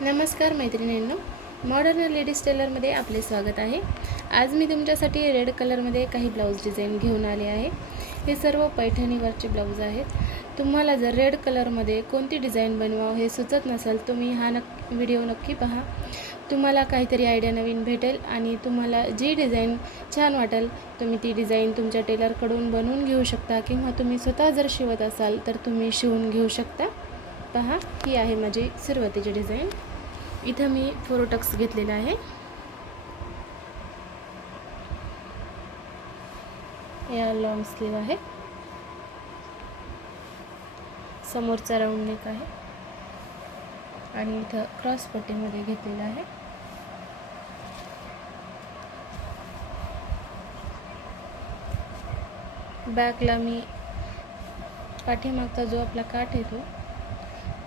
नमस्कार मैत्रिणींनो, modern ladies टेलरमध्ये आपले स्वागत आहे। आज मी तुमच्यासाठी रेड कलरमध्ये काही ब्लाऊज डिझाईन घेऊन आले आहे। हे सर्व पैठणीवरचे ब्लाऊज आहेत। तुम्हाला जर रेड कलरमध्ये कोणती डिझाईन बनवावं हे सुचत नसेल, तुम्ही हा व्हिडिओ नक्की पहा। तुम्हाला काहीतरी आयडिया नवीन भेटेल आणि तुम्हाला जी डिझाईन छान वाटेल तुम्ही ती डिझाईन तुमच्या टेलरकडून बनवून घेऊ शकता किंवा तुम्ही स्वतः जर शिवत असाल तर तुम्ही शिवून घेऊ शकता। पहा, ही आहे माझी सुरुवातीची डिझाईन। इथं मी 4 टक्स घेतलेला आहे। या लॉंग स्लीव आहे, समोरचा राऊंड नेक आहे आणि इथं क्रॉस पट्टीमध्ये घेतलेला आहे। बॅकला मी पाठीमागचा जो आपला काठ येतो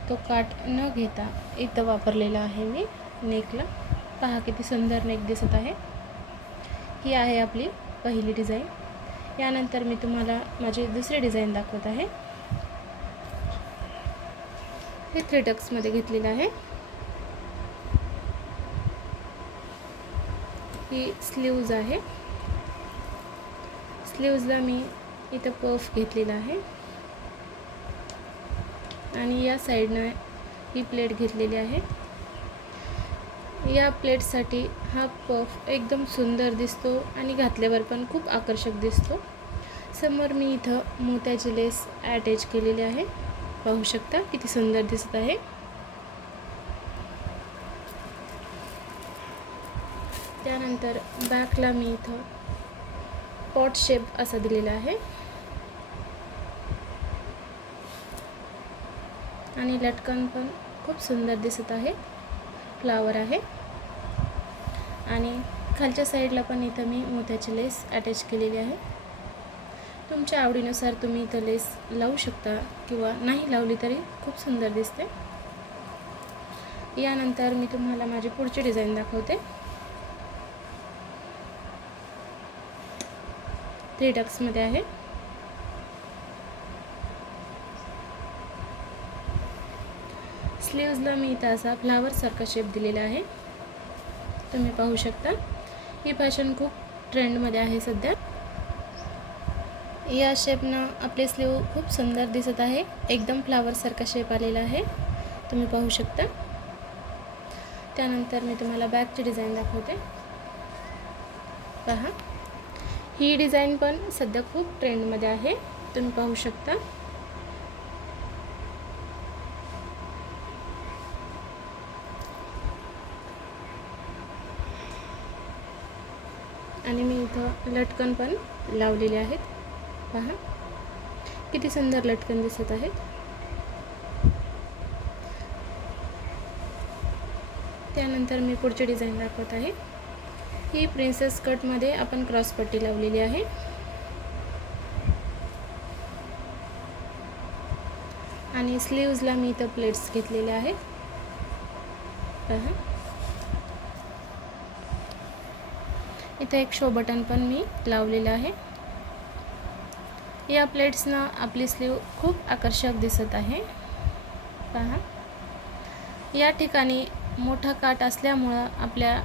तो काठ न घेता इथं वापरलेला आहे मी नेकला। पहा किती सुंदर नेक दिसत आहे। ही आहे आपली पहिली डिझाईन। यानंतर मी तुम्हाला माझी दुसरी डिझाईन दाखवत आहे। हे 3 टक्समध्ये घेतलेलं आहे। ही स्लीव्ज आहे। स्लीव्जला मी इथं पफ घेतलेला आहे आणि या साइडने ही प्लेट घेतलेली आहे। या प्लेटसाठी हा पफ एकदम सुंदर दिसतो आणि घातल्यावर पण खूप आकर्षक दिसतो। समोर मी इथं मोत्याची लेस अटॅच केलेली आहे। पाहू शकता किती सुंदर दिसत आहे। त्यानंतर बॅकला मी इथं पॉट शेप असा दिलेला आहे आणि लटकन पण खूप सुंदर दिसत आहे। फ्लावर आहे आणि खालच्या साईडला पण इथं मी मोत्याची लेस अटॅच केलेली आहे। तुमच्या आवडीनुसार तुम्ही इथं लेस लावू शकता किंवा नाही लावली तरी खूप सुंदर दिसते। यानंतर मी तुम्हाला माझी पुढची डिझाईन दाखवते। 3 टक्समध्ये आहे। स्लीव्जला मी इथं असा फ्लावर सारखा शेप दिलेला आहे, तुम्ही पाहू शकता। ही फॅशन खूप ट्रेंडमध्ये आहे सध्या। या शेपनं आपले स्लीव खूप सुंदर दिसत आहे। एकदम फ्लावर सारखा शेप आलेला आहे, तुम्ही पाहू शकता। त्यानंतर मी तुम्हाला बॅकची डिझाईन दाखवते। पहा, ही डिझाईन पण सध्या खूप ट्रेंडमध्ये आहे, तुम्ही पाहू शकता। आणि मी इथं लटकन पण लावलेले आहेत। पहा किती सुंदर लटकन दिसत आहेत। त्यानंतर मी पुढची डिझाईन दाखवत आहे। ही प्रिन्सेस कटमध्ये आपण क्रॉस पट्टी लावलेली आहे आणि स्लीव्जला मी इथं प्लेट्स घेतलेले आहेत। पहा, इथं एक शो बटन पण मी लावलेलं आहे। या प्लेट्सनं आपली स्लीव खूप आकर्षक दिसत आहे। पहा, या ठिकाणी मोठा काठ असल्यामुळं आपल्या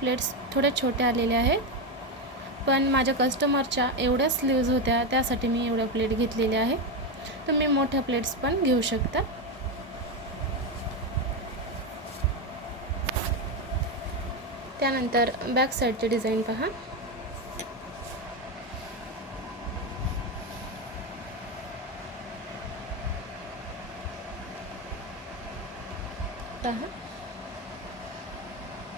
प्लेट्स थोड्या छोट्या आलेल्या आहेत, पण माझ्या कस्टमरच्या एवढ्या स्लीव्ज होत्या त्यासाठी मी एवढ्या प्लेट घेतलेल्या आहे। तुम्ही मोठ्या प्लेट्स पण घेऊ शकता। त्यानंतर बॅक साईडची डिझाईन पहा। पहा,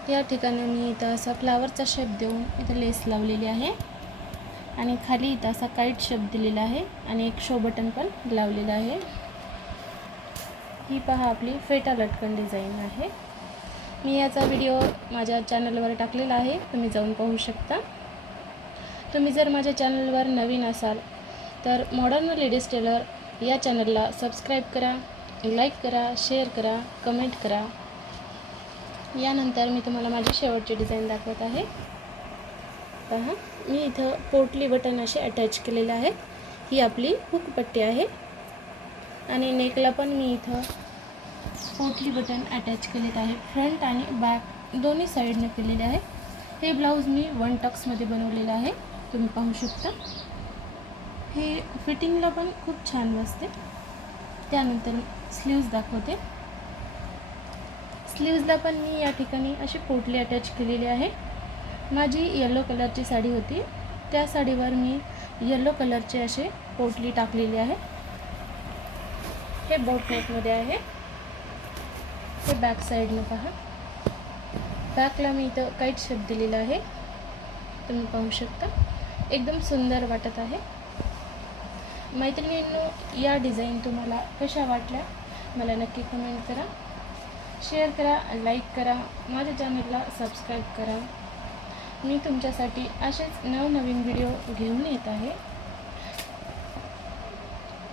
या ठिकाणी मी इथं असा फ्लावरचा शेप देऊन इथं लेस लावलेली आहे आणि खाली इथं असा काईट शेप दिलेला आहे आणि एक शो बटन पण लावलेला आहे। ही पहा आपली फेटा लटकन डिझाईन आहे। मी याचा व्हिडिओ माझ्या चॅनलवर टाकलेला आहे, तुम्ही जाऊन पाहू शकता। तुम्ही जर माझ्या चॅनलवर नवीन असाल तर मॉडर्न लेडीज टेलर या चॅनलला सबस्क्राईब करा, लाईक करा, शेअर करा, कमेंट करा। यानंतर मी तुम्हाला माझी शेवटची डिझाईन दाखवत आहे। पहा, मी इथं पोटली बटन असे अटॅच केलेले आहेत। ही आपली हुक पट्टी आहे आणि नेकला पण मी इथं पोटली बटन अटॅच केलेत आहे. फ्रंट आणि बॅक दोन्ही साईडने केलेले आहे. हे ब्लाऊज मी 1 टक्समध्ये बनवलेलं आहे, तुम्ही पाहू शकता. हे फिटिंगला पण खूप छान बसते. त्यानंतर स्लीव्ज दाखवते. स्लीव्जला पण मी या ठिकाणी अशी पोटली अटॅच केलेली आहे. माझी येलो कलरची साडी होती, त्या साडीवर मी येलो कलरचे असे पोटली टाकलेली आहे. हे बोट नेकमध्ये आहे. हे बॅक साईडने पहा. बॅकला मी इथं काईट शेप दिलेला आहे, तुम्ही पाहू शकता. एकदम सुंदर वाटत आहे. मैत्रिणींनो, या डिझाईन तुम्हाला कशा वाटल्या मला नक्की कमेंट करा, शेअर करा, लाईक करा, माझ्या चॅनलला सबस्क्राईब करा. मी तुमच्यासाठी असेच नवनवीन व्हिडिओ घेऊन येत आहे.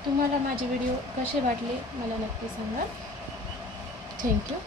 तुम्हाला माझे व्हिडिओ कसे वाटले मला नक्की सांगा. थँक्यू.